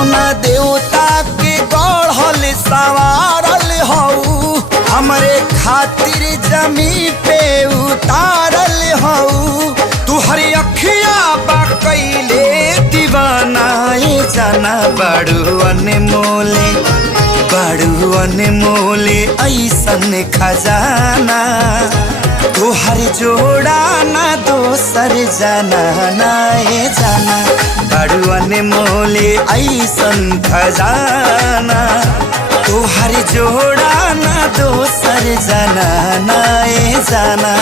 कौना देवता के गढ़ल सवारल हऊ, हमरे खातिर जमी पे उतारल हऊ। तुहरी अखिया बा कैले दीवाना, ये जाना बड़ू अनमोले, बड़ू अनमोले ऐसन खजाना। तुहर जोड़ा ना दोसर जाना, ना ये जाना बड़ू अनमोले ऐसन खजाना। तुहर जोड़ा ना दोसर जाना, ना ये जाना।